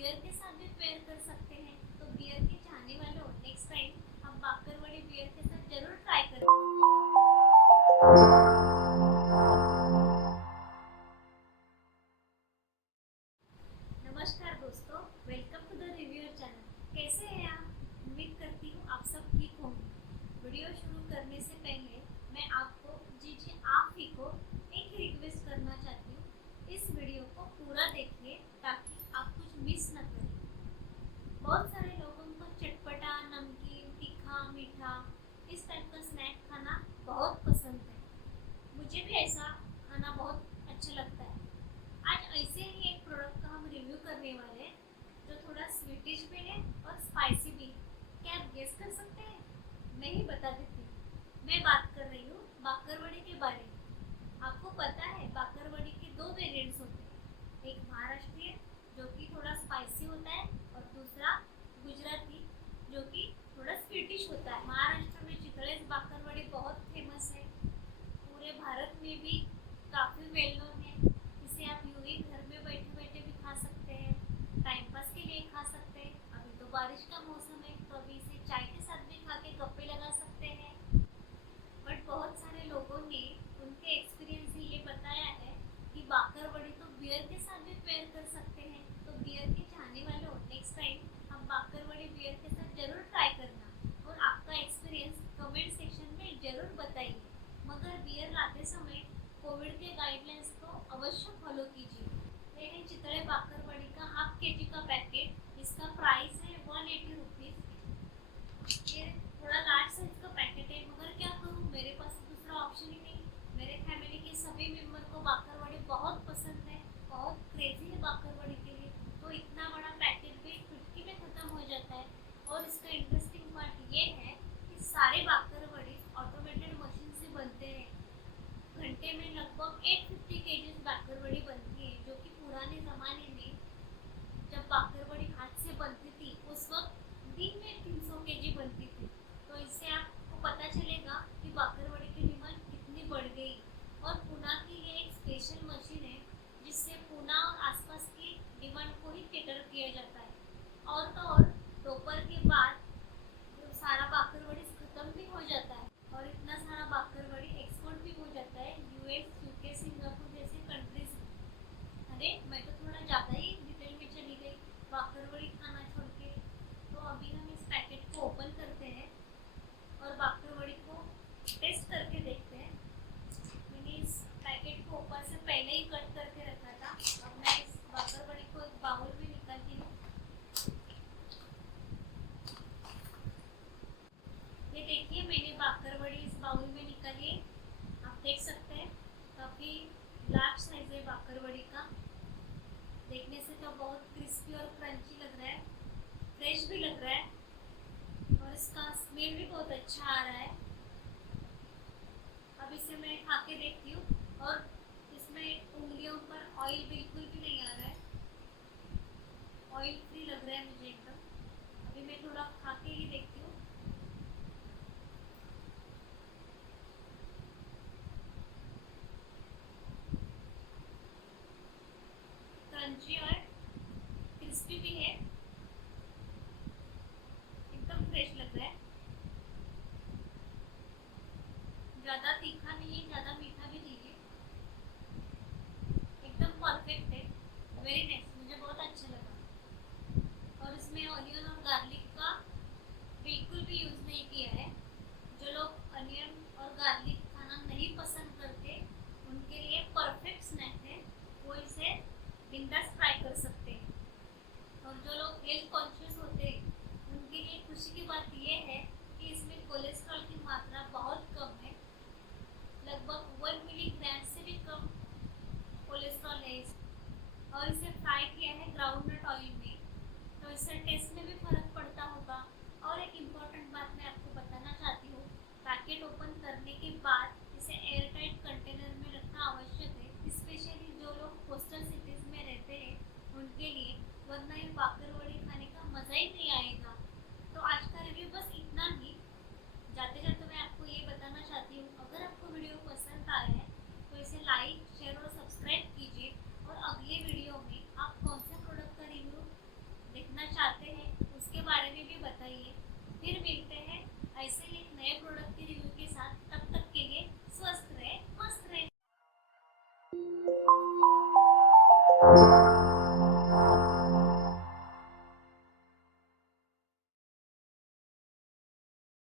Beer के साथ भी पेयर कर सकते हैं। तो बियर के चाहने वालों, नेक्स्ट टाइम आप बाकरवड़ी बियर के साथ जरूर ट्राई करें। नमस्कार दोस्तों, welcome to the reviewer channel. कैसे हैं आप? उम्मीद करती हूँ आप सब ठीक होंगे। वीडियो शुरू करने से पहले मैं आपको जी आप ही को एक रिक्वेस्ट करना चाहती हूँ। इस वीडियो को पूरा देखिए ताकि आप कुछ मिस न करें। बहुत सारे लोगों को चटपटा, नमकीन, तीखा, मीठा इस टाइप का स्नैक खाना बहुत पसंद है। मुझे भी ऐसा खाना बहुत अच्छा लगता है। आज ऐसे ही एक प्रोडक्ट का हम रिव्यू करने वाले हैं जो थोड़ा स्वीटिश भी है और स्पाइसी भी है। क्या आप गेस कर सकते हैं? मैं ही बता देती हूँ। मैं बात कर रही हूँ बाकरवड़ी के बारे में। आपको पता है बाकरवड़ी के दो वेरिएंट्स होते हैं, एक महाराष्ट्रीय जो कि थोड़ा स्पाइसी होता है और दूसरा गुजराती जो कि थोड़ा स्वीटिश होता है। महाराष्ट्र में चितळेच बाकरवड़ी बहुत फेमस है, पूरे भारत में भी काफ़ी वेल नोन है। इसे आप यूँ ही घर में बैठे बैठे भी खा सकते हैं, टाइम पास के लिए खा सकते हैं। अभी तो बारिश का मौसम है तो अभी इसे चाय के साथ भी खा के गप्पे लगा सकते हैं। बट बहुत सारे लोगों ने उनके एक्सपीरियंस से ये बताया है कि बाकरवड़ी तो बियर के साथ भी पेयर कर सकते हैं। तो बियर के चाहने वालों, नेक्स्ट टाइम आप बाकरवड़ी बियर के साथ जरूर ट्राई करना और आपका एक्सपीरियंस कमेंट सेक्शन में जरूर बताइए। मगर बियर लाते समय कोविड के गाइडलाइंस को अवश्य फॉलो कीजिए। ये है चितळे बाकरवड़ी का हाफ केजी का पैकेट। इसका प्राइस है 180 रुपीज़। ये थोड़ा लार्ज साइज का पैकेट है, मगर क्या करूँ, मेरे पास दूसरा ऑप्शन ही नहीं। मेरे फैमिली के सभी मेंबर को बाकरवड़ी बहुत पसंद है, बहुत क्रेजी है बाकरवड़ी के लिए। तो इतना बड़ा पैकेट भी चुटकी में ख़त्म हो जाता है। और इसका इंटरेस्टिंग पार्ट ये है कि सारे बाकरवड़ी ऑटोमेटेड मशीन से बनते हैं। घंटे में लगभग 850 केजीज बाकरवड़ी बनती है, जो कि पुराने ज़माने में जब बाकरवड़ी हाथ से बनती थी उस वक्त दिन में 300 केजी बनती थी। तो इससे आपको पता चलेगा कि बाकरवड़ी की डिमांड कितनी बढ़ गई। और पूना की ये एक स्पेशल मशीन है जिससे पूना और आसपास की डिमांड को ही कैटर किया जाता है। और तो और दोपहर के बाद सारा बाकरवड़ी खत्म भी हो जाता है और इतना सारा बाकरवड़ी एक्सपोर्ट भी हो जाता है यूएस, यूके, सिंगापुर जैसे कंट्रीज में। अरे मैं तो थोड़ा ज़्यादा ही डिटेल में चली गई बाकरवड़ी खाना छोड़ के। तो अभी हम इस पैकेट को ओपन करते हैं और बाकरवड़ी को टेस्ट करके देखते हैं। मैंने इस पैकेट को ऊपर से पहले ही कट करके रखा था। अब मैं इस बाकरवड़ी को एक बाउल में निकालती हूँ। ये देखिए, मैंने बाकरवड़ी इस बाउल में निकाली है। आप देख सकते हैं काफ़ी लार्ज साइज है बाकरवड़ी का। देखने से तो बहुत क्रिस्पी और क्रंची लग रहा है, फ्रेश भी लग रहा है और इसका स्मेल भी बहुत अच्छा आ रहा है। अब इसे मैं खा के देखती हूँ और इसमें उंगलियों पर ऑयल बिल्कुल भी नहीं आ रहा है, ऑयल फ्री लग रहा है मुझे एकदम। अभी मैं थोड़ा खा के ही देखती हूँ। क्रंची और क्रिस्पी भी है, एकदम फ्रेश लग रहा है। ज़्यादा तीखा नहीं है, ज़्यादा मीठा भी नहीं है, एकदम परफेक्ट है। वेरी नाइस, मुझे बहुत अच्छा लगा। और इसमें ऑनियन और गार्लिक का बिल्कुल भी यूज़ नहीं किया है। जो लोग अनियन और गार्लिक खाना नहीं पसंद करते उनके लिए परफेक्ट स्नैक है, वो इसे बिंदास ट्राई कर सकते हैं। और जो लोग हेल्थ कॉन्शियस होते हैं उनके लिए खुशी की बात यह है कि इसमें कोलेस्ट्रॉल की मात्रा बहुत कम है। लगभग 1 मिलीग्राम से भी कम कोलेस्ट्रॉल है और इसे फ्राई किया है ग्राउंडनट ऑयल में, तो इससे टेस्ट में भी फर्क पड़ता होगा। और एक इम्पॉर्टेंट बात मैं आपको बताना चाहती हूँ, पैकेट ओपन करने के बाद इसे एयर टाइट कंटेनर में रखना आवश्यक है, स्पेशली जो लोग कोस्टल सिटीज़ में रहते हैं उनके लिए, वरना ये बाकरवड़ी खाने का मज़ा ही नहीं आएगा। तो आज का रिव्यू बस इतना ही। जाते जाते मैं आपको ये बताना चाहती हूँ, अगर आपको वीडियो पसंद आया है तो इसे लाइक, शेयर और सब्सक्राइब कीजिए। और अगले वीडियो में आप कौन से प्रोडक्ट का रिव्यू बारे में भी बताइए। फिर मिलते हैं ऐसे ही एक नए प्रोडक्ट की रिव्यू